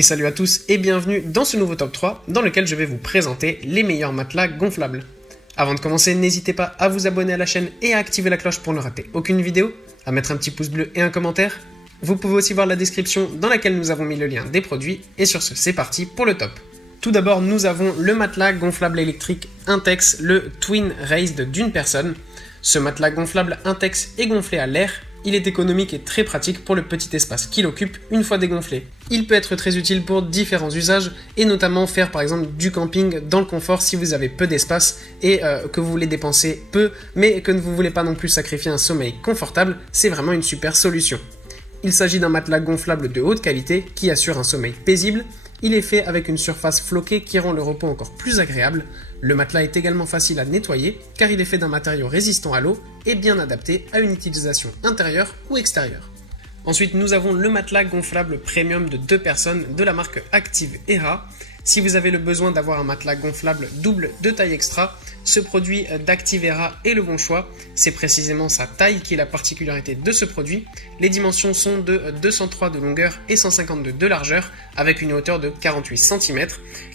Et salut à tous et bienvenue dans ce nouveau top 3 dans lequel je vais vous présenter les meilleurs matelas gonflables. Avant de commencer, n'hésitez pas à vous abonner à la chaîne et à activer la cloche pour ne rater aucune vidéo, à mettre un petit pouce bleu et un commentaire. Vous pouvez aussi voir la description dans laquelle nous avons mis le lien des produits et sur ce, c'est parti pour le top. Tout d'abord, nous avons le matelas gonflable électrique Intex, le Twin Raised d'une personne. Ce matelas gonflable Intex est gonflé à l'air. Il est économique et très pratique pour le petit espace qu'il occupe une fois dégonflé. Il peut être très utile pour différents usages et notamment faire par exemple du camping dans le confort si vous avez peu d'espace et que vous voulez dépenser peu mais que vous ne voulez pas non plus sacrifier un sommeil confortable, c'est vraiment une super solution. Il s'agit d'un matelas gonflable de haute qualité qui assure un sommeil paisible. Il est fait avec une surface floquée qui rend le repos encore plus agréable. Le matelas est également facile à nettoyer car il est fait d'un matériau résistant à l'eau et bien adapté à une utilisation intérieure ou extérieure. Ensuite, nous avons le matelas gonflable premium de 2 personnes de la marque Active Era. Si vous avez le besoin d'avoir un matelas gonflable double de taille extra, ce produit d'Active Era est le bon choix. C'est précisément sa taille qui est la particularité de ce produit. Les dimensions sont de 203 de longueur et 152 de largeur avec une hauteur de 48 cm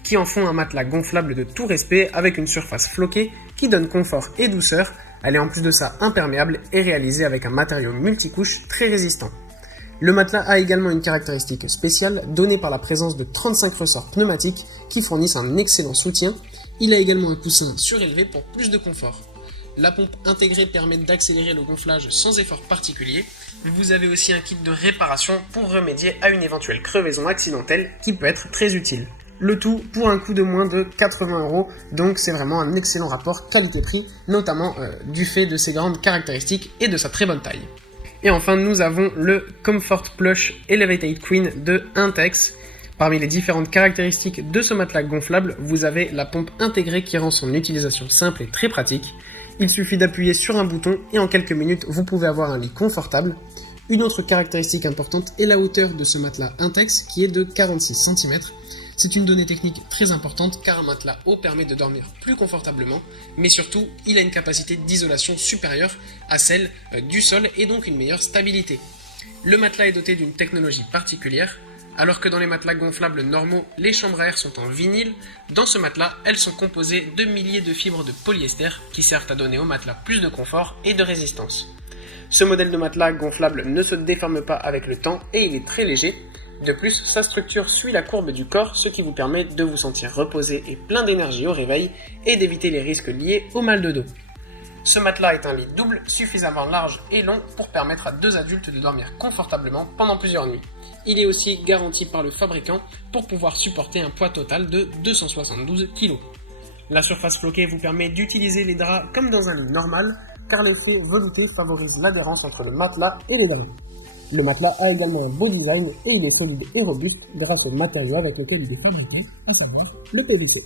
qui en font un matelas gonflable de tout respect avec une surface floquée qui donne confort et douceur. Elle est en plus de ça imperméable et réalisée avec un matériau multicouche très résistant. Le matelas a également une caractéristique spéciale donnée par la présence de 35 ressorts pneumatiques qui fournissent un excellent soutien. Il a également un coussin surélevé pour plus de confort. La pompe intégrée permet d'accélérer le gonflage sans effort particulier. Vous avez aussi un kit de réparation pour remédier à une éventuelle crevaison accidentelle qui peut être très utile. Le tout pour un coût de moins de 80 €, donc c'est vraiment un excellent rapport qualité-prix, notamment du fait de ses grandes caractéristiques et de sa très bonne taille. Et enfin, nous avons le Comfort Plush Elevated Queen de Intex. Parmi les différentes caractéristiques de ce matelas gonflable, vous avez la pompe intégrée qui rend son utilisation simple et très pratique. Il suffit d'appuyer sur un bouton et en quelques minutes, vous pouvez avoir un lit confortable. Une autre caractéristique importante est la hauteur de ce matelas Intex qui est de 46 cm. C'est une donnée technique très importante car un matelas haut permet de dormir plus confortablement, mais surtout, il a une capacité d'isolation supérieure à celle du sol et donc une meilleure stabilité. Le matelas est doté d'une technologie particulière. Alors que dans les matelas gonflables normaux, les chambres à air sont en vinyle, dans ce matelas, elles sont composées de milliers de fibres de polyester qui servent à donner au matelas plus de confort et de résistance. Ce modèle de matelas gonflable ne se déforme pas avec le temps et il est très léger. De plus, sa structure suit la courbe du corps, ce qui vous permet de vous sentir reposé et plein d'énergie au réveil et d'éviter les risques liés au mal de dos. Ce matelas est un lit double, suffisamment large et long pour permettre à 2 adultes de dormir confortablement pendant plusieurs nuits. Il est aussi garanti par le fabricant pour pouvoir supporter un poids total de 272 kg. La surface floquée vous permet d'utiliser les draps comme dans un lit normal, car l'effet velouté favorise l'adhérence entre le matelas et les draps. Le matelas a également un beau design et il est solide et robuste grâce au matériau avec lequel il est fabriqué, à savoir le PVC.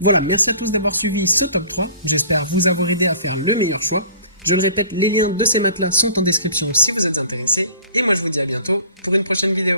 Voilà, merci à tous d'avoir suivi ce top 3, j'espère vous avoir aidé à faire le meilleur choix. Je le répète, les liens de ces matelas sont en description si vous êtes intéressé, et moi je vous dis à bientôt pour une prochaine vidéo.